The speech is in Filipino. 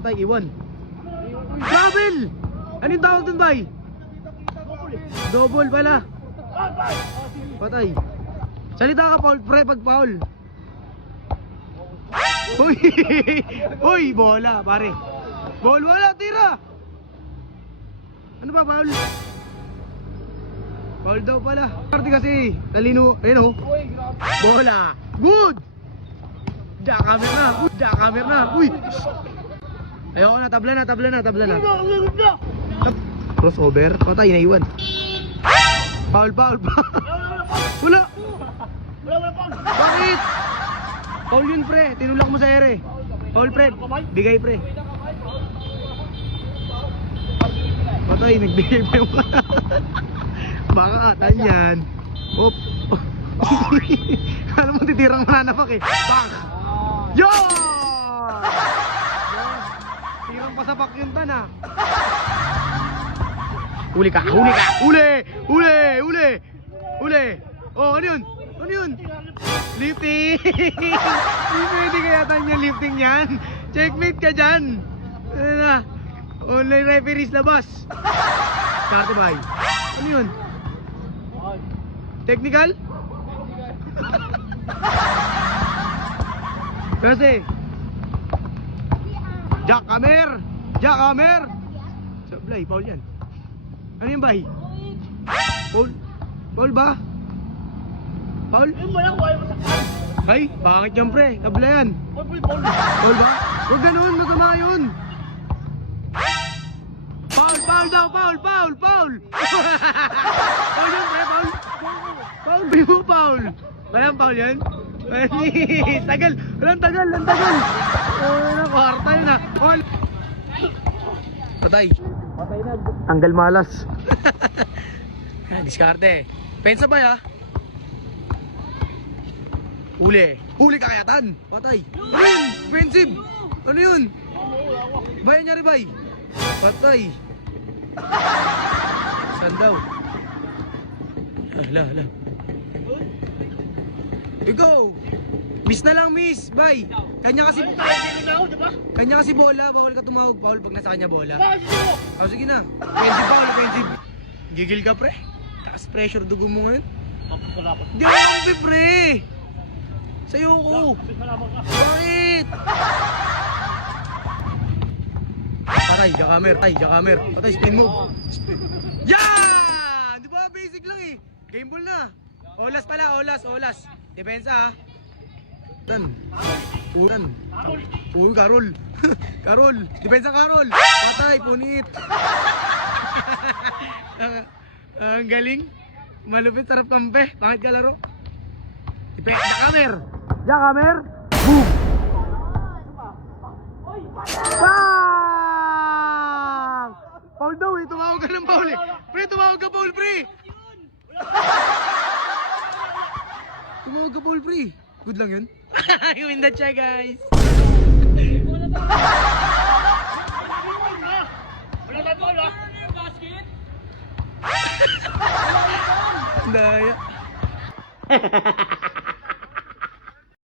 Patay, iwan. Travel! Ano yung tawag dun, bay? Double pala. Patay. Salita ka, Paul, pre, pag Paul. Uy! Uy, bola, pare. Ball, wala, tira! Ano ba, Paul? Paul daw pala. Party kasi, talino, ayun o. Bola! Good! Jackhammer na! Uy, jackhammer na! Uy! Ayoko na, tabla na. Crossover, patay, naiwan. Foul. Wala! Bakit? Foul yun, pre. Tinulak mo sa ere. Foul, pre. Bigay, pre. Patay, nagbigay pa yung baka atan yan. Op. Alam mo, titirang mananapak eh. Bang! Yon! Tirang pa sa pak yun tan ah. Uli ka! Uli! Oh, ano yun? Lifting! Hindi pwede kaya tan yung lifting yan. Checkmate ka dyan. Ano na? Online referees labas. Karte bay. Ano yun? Technical? Kasi Jackhammer! Sablay, Paul yan. Ano yung bay? Paul ba? Paul? Ay, pangit yan pre, tabla yan. Paul ba? Huwag ganun, masama yun. Paul daw, Paul! Paul yun pre, Paul! Paul! Walang Paul yan? Tagal! Walang tagal! Kwarta yun ah! Paul! Patay na! Tanggal malas! Diskarte! Pensa ba ya? Huli kakayatan! Patay! Ano yun? Offensive! Ano yun? Bayan niya rin bay! Patay! Saan daw? Hala. Ikaw! Miss na lang, miss! Bye! Kanya kasi bola. Bawal ka tumawag, Paul, pag nasa kanya bola. Oh, sige na. Offensive. Gigil ka, pre. Taas pressure dugo mo ngayon. Di ako kampi, pre! Sa'yo ko! Bakit? Patay, jackhammer. Patay, spin move. Yan! Di ba, basic lang eh. Game ball na. Olas pala, olas. Depensa ha. Uy, Karol. Depensa Karol. Patay, punit. Ang galing. Malupit, sarap kampe. Bakit ka laro? Jackhammer. Boom! Bang! Paul daw eh. Tumawag ka ng Paul eh. Pre, tumawag ka Paul, pre. Tumawag ka Paul, pre. Good lang yun. You win the check, guys. Daya.